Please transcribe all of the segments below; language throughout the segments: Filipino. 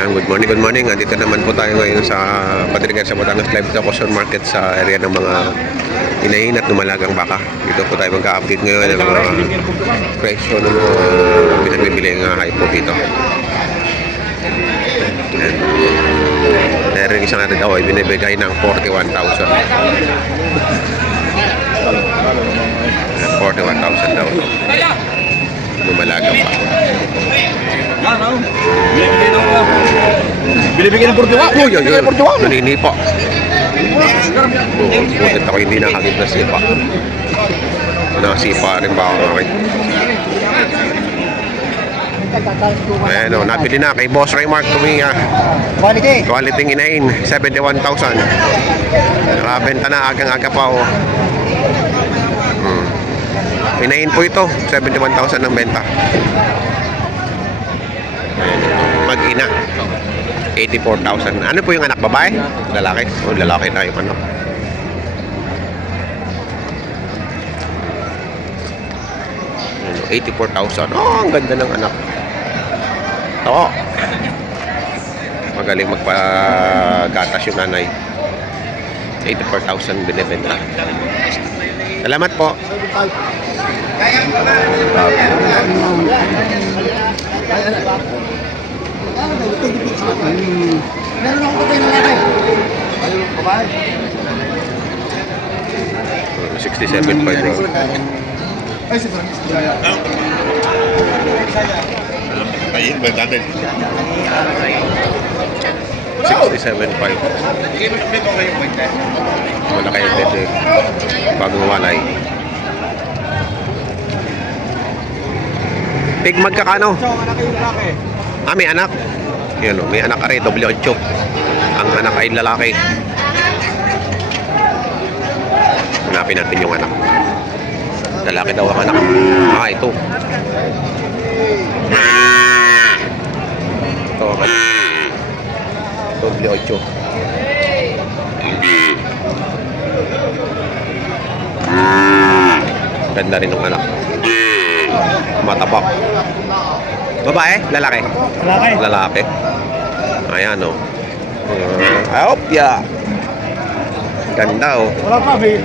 Good morning, good morning. Andito naman po tayo ngayon sa Padrigan sa Batangas Live Auction Market sa area ng mga inahin at lumalagang baka. Dito po tayo magka-update ngayon ng mga presyo ng mga pinagbibili ng hypo dito. Yan. Meron isang natin daw ay binibigay ng 41,000. 41,000 daw. Lumalagang baka. Bilibigyan ng 41. Uy, naninipa. Butit ako hindi nakagib na sipa. Nasipa rin ba ako akin? Ayan o, nabili na kay Boss Raymark Tuminga. Quality inahin, 71,000. Nakabenta na agang-aga pa o. Inahin po ito, 71,000 ang benta. Mag-ina, 84,000. Ano po yung anak, babae? Lalaki? O, lalaki na yung anak. Ano, 84,000. Oh, ang ganda ng anak. Oo. Magaling magpagatas yung nanay. 84,000 binibenta. Salamat po. Meron ako pa yung lalaki. 67.5 bro. Ayun ba natin? 67.5. Wala kayo dito. Bagong walay. Pig magkakano? May anak. Yan o, may anak ka rin, W8. Ang anak ay lalaki. Hanapin natin yung anak. Lalaki daw ang anak. Ito. Ito ang anak. W8. Ganda rin ng anak. Matapak. Babae? Lalaki? Lalaki. Lalaki. Ayan o. Opya. Ganda o. Wala pa, babe.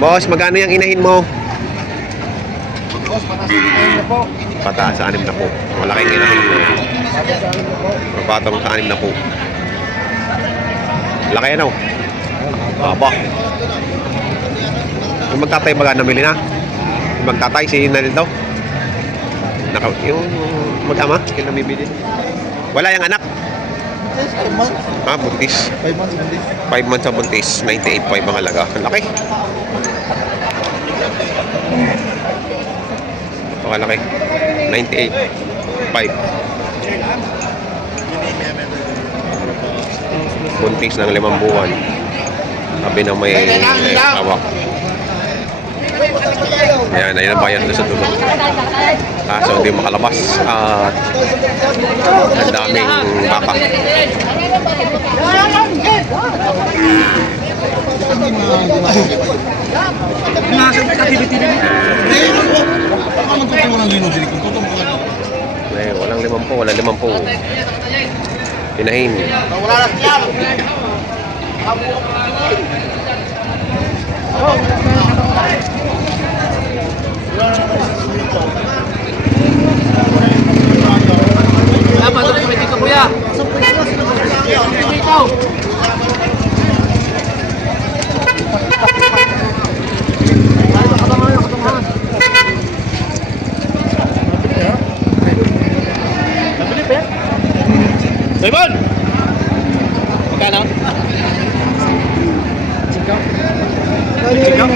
Boss, magkano yung inahin mo? Boss, patasin na po. Pataas sa 6 na po. Malaking inahin mo. Patong sa 6 na po. Laki ano? Baba. Yung magtatay baga namili na? Yung magtatay si Nalil daw? Yung mag-ama? Yung namibili? Wala yung anak? 5 months. Buntis. 5 months buntis. 5 months sa buntis. 98.5 ang halaga. Ang laki. Pakalaki. 98.5. Buntis ng 5 buwan. Sabi na may hawak. Ayan, ayun ang bayan doon sa dulo. So hindi makalabas. Ang daming baka. Walang 50, wala 50. Inahin. Dapat ito may dito kuya. Ikaw. Simon! Magkano? Sikaw? Sikaw?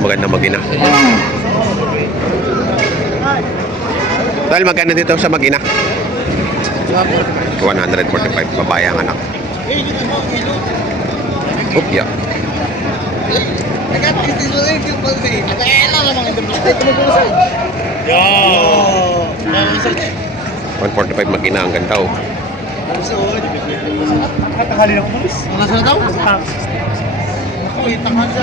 Maganda mag-ina. Dahil magkano dito sa mag-ina? 145. Babae ang anak. Upya. Yo! 145 mag-ina ang ganda. Nakakali na umalis. Nasa na daw? Ako, itangan sa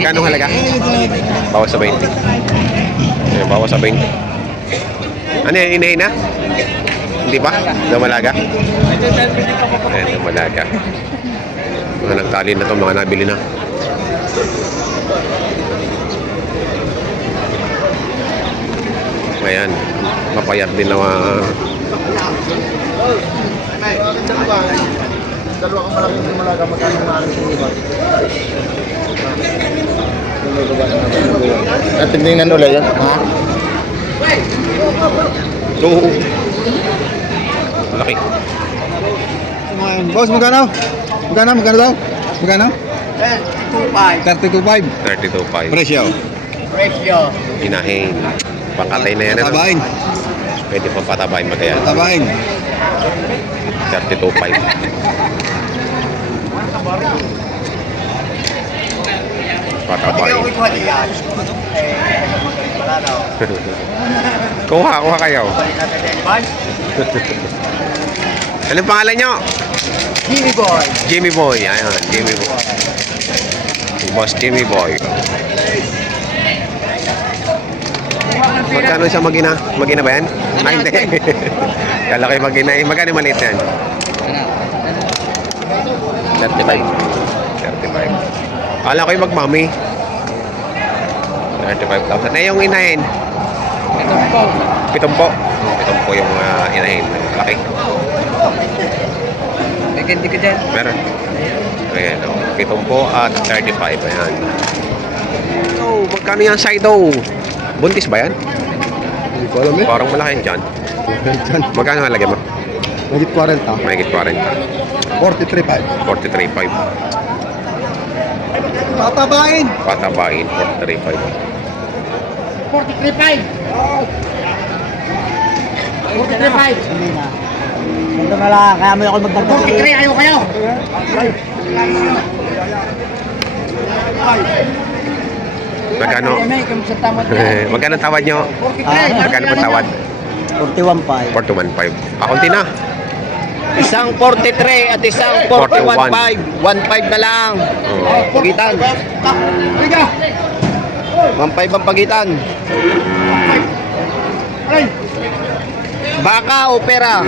Kano halaga? Bawas sa 20. Ayan, bawas sa 20. Ano yan, inahin na? Hindi pa? Dumalaga? Ayan, dumalaga. Mga nagtali na to, mga nabili na. Ayan, mapayat din na Dalawa kang malaking dumalaga, magkano maaaring sumibag? At tingnan ulit yan, ha? Oo. Malaki. Boss, magkano? Magkano daw? Magkano? 32.5. 32.5. Presyo. Inahin. Pangkatay na yan. Ano? Tabain. Pwede pa patabain mo kaya. Tabain. 32.5. Patabain. Kuha kayo. Anong pangalan nyo? Jimmy Boy. Jimmy Boy. Ayan, Jimmy Boy. Si Boss Jimmy Boy. Magkano siya magina? Magina ba yan? Ah, hindi. Kala kayo magina. Magkano yung maliit yan? 35. 35. Kala ko yung magmami. 35,000. Eh, yung inahin? Pitumpo. Pitumpo yung inahin. Laki. Hindi ka dyan. Meron. Ayan, o. Pitumpo at 35. Ayan. So, magkano yung side o? Buntis ba yan? Hindi ko alam Parang malaki yan dyan. Magkano halagay mo? Magit 40. Mahigit 40. 43.5. 43.5. Patabain. Patabain, 43.5. 43.5. 43.5. Hindi na. Ito na lang, kaya mo ako magdagdag. 43, ayaw kayo. Magkano? Magkano tawad nyo? Magkano po tawad? 41.5. 41.5. Akunti na. Isang 43 at isang 41.5. 1.5 na lang. Oh. Pagitan. 1.5 ang pagitan. Baka o pera?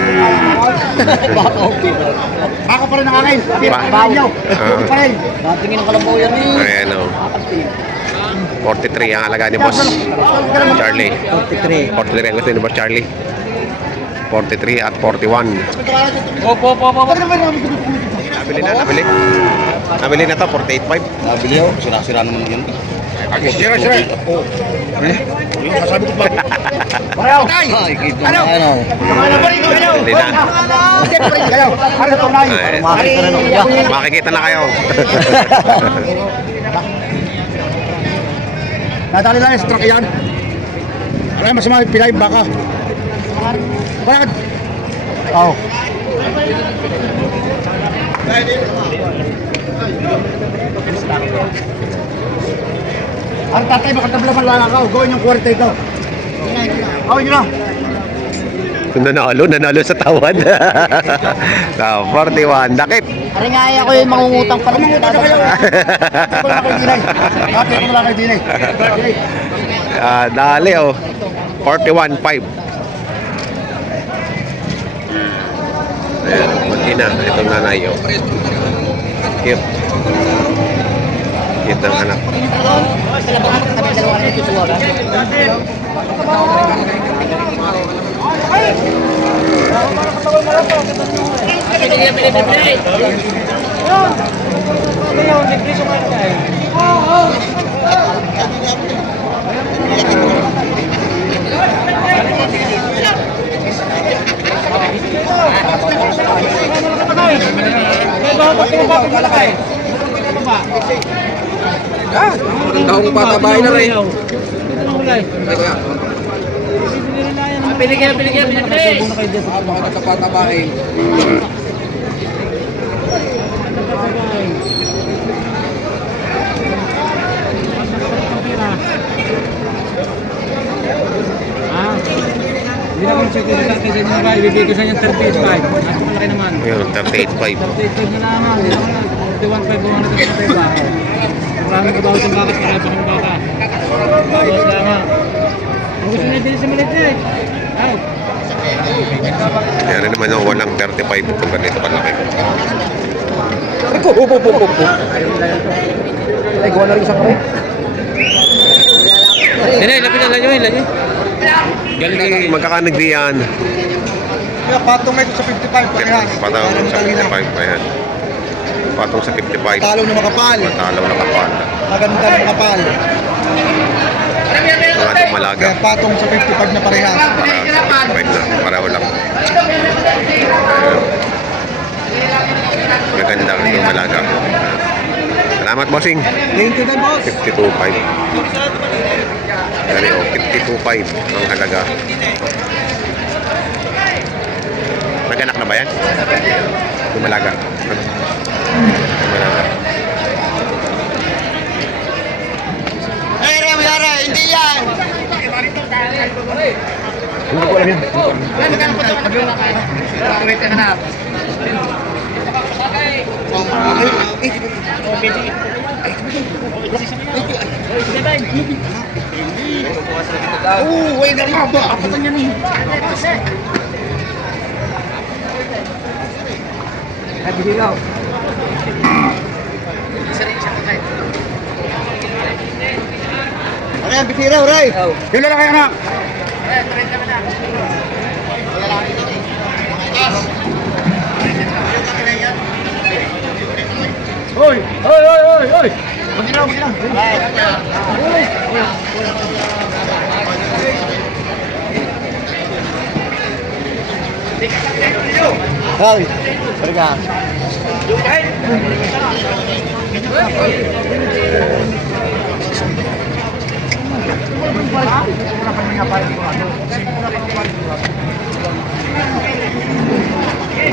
Ako pa rin ang akin. Ba- Pa rin. Natingin ang kalambuyan ni. Ayan o. 43 ang alaga ni Boss Charlie. 43. 43 ang gusto ni Boss Charlie. 43 at 41. Opo. Nabili na, nabili. Nabili na to, 48.5. Nabili ako. Sira-sira naman yun. Sira. Yung kasabi ko pa. Ay, kita na ano. Hindi na. Ay, makikita na kayo. Nadali lang yung truck yan. Ano yung masama yung pilay, baka. Bakit? Oo. Ang tatay, makatablaman lang ako. Gawin yung kwarta ito. Gawin nyo na. Nanalo sa tawad. Sa 41. Dakip. Ari nga ako yung mangungutang pa rin. Mangutang na kayo. Ito lang kay Dinay. Ate, ito lang kay Dinay. Dali oh. 41.5. Ayan, mag-ina. Itong nanay oh. Cute. Cute ng anak. Taong patabahin na rin. Piligyan. Patabahin. Hindi naman siya kung sa kasi mga ibibigay ko sa kanya 38.5. Mas malaki naman. Ayun, 38.5. 38.5 na lang. 41.5 buwan na ito sa tayo baka. Maraming kabaho sa baka, para sa mga baka. Bawas lang ha. Kung gusto na din sa maliit eh. Ay. Kaya rin naman ako walang 35 kung ganito kalaki. Ay, gawa na rin isang kare. Hindi, lapit na lang yun. Galing. Magkakanig diyan. Kaya patong na ito sa 55, parehas. Patong sa 55 pa yan. Patong sa 55. Talo na makapal. Matalaw na kapal. Maganda na makapal. Mga dumalaga. Kaya patong sa 55 na parehas. Para sa 55 na. Pareho lang. Maganda ang dumalaga. Salamat, bossing. Thank you din, boss. 52.5. Dali, 52.5 ang halaga. Naganak na ba yan? Dumalaga. Dumalaga. Hindi yan! Hindi ko alam yan. Wait na rin ako. Apatan niya ni. Ay, bihilaw. Ano yan, bitiraw, Ray? Yung lalaki, anak. Hoy! Maginaw. Hoy! Sorry ka.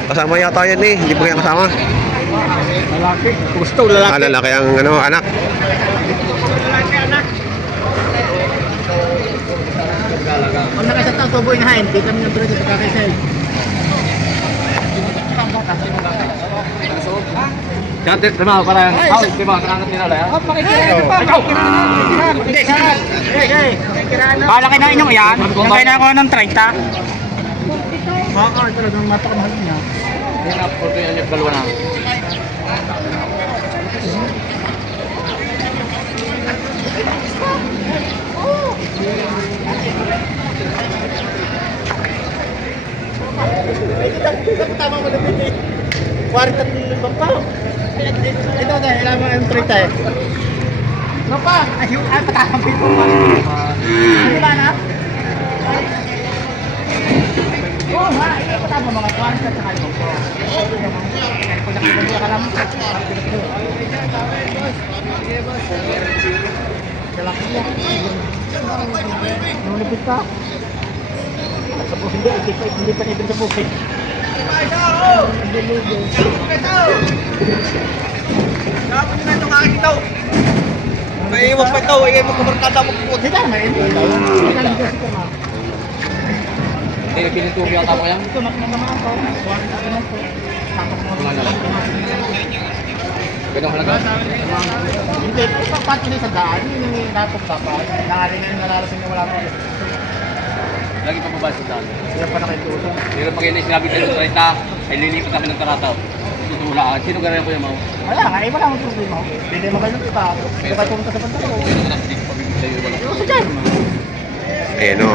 Kasama yata yan eh. Hindi po kaya kasama. Lalaki. Gusto, lalaki. Ah, lalaki ang ano, anak. Kung nakasat ang tubo yung hain, di kami nang tuloy sa kakasay. Cantik, terima para yang terima kanangat nila ya. Hindi, saan? Bala kayo na inyong yan. Nagkaya na ako ng 30. Baka talagang mapakamahal niya. Yan na po yung dalawa na. Tama mo na pili. 45 pa. Ito na, ilan mo ang 30 eh. Ano pa? Ayun, patakapin mo pa. Ano ba na? Oo ha, ipatama mga 40 sa kayo po. Kung nakikita ka lang mo, kalaki niya. Nulipit ka. Sa po hindi pa nipin sa bukit. Dapat na itong aking ito. May iwan pa ito, ay magkabarkada mo po. Hindi ka naman, hindi ka naman kasi ka ma. Hindi pinituro yata mo kaya? Ito, naman ako. Ganun halaga? Hindi, pati na sa daan, yung natong dapat. Nangaling na yung nalalasing na wala pa. Lagi pa babasa sa akin. Sila pa nakitulong. Pero pag hindi sinabi tayo ng 30, ay lilipat kami ng karataw. Tutulaan. Sino ganun po yung mau? Wala nga, wala akong problema. Hindi mo kayo nagkita. Hindi kayo pumunta sa bantay. Sino ka hindi ko pabibig sa'yo wala. Sa dyan. Ayan o,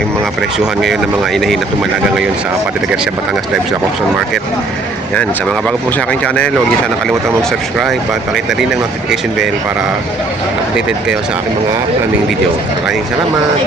ang mga presyuhan ngayon ng mga inahin at tumalaga ngayon sa Padre Garcia Batangas Live sa Auction Market. Yan, sa mga bago po sa aking channel, huwag niyo sana kalimutan mag-subscribe at pakita rin ang notification bell para updated kayo sa aking mga upcoming video. Maraming salamat!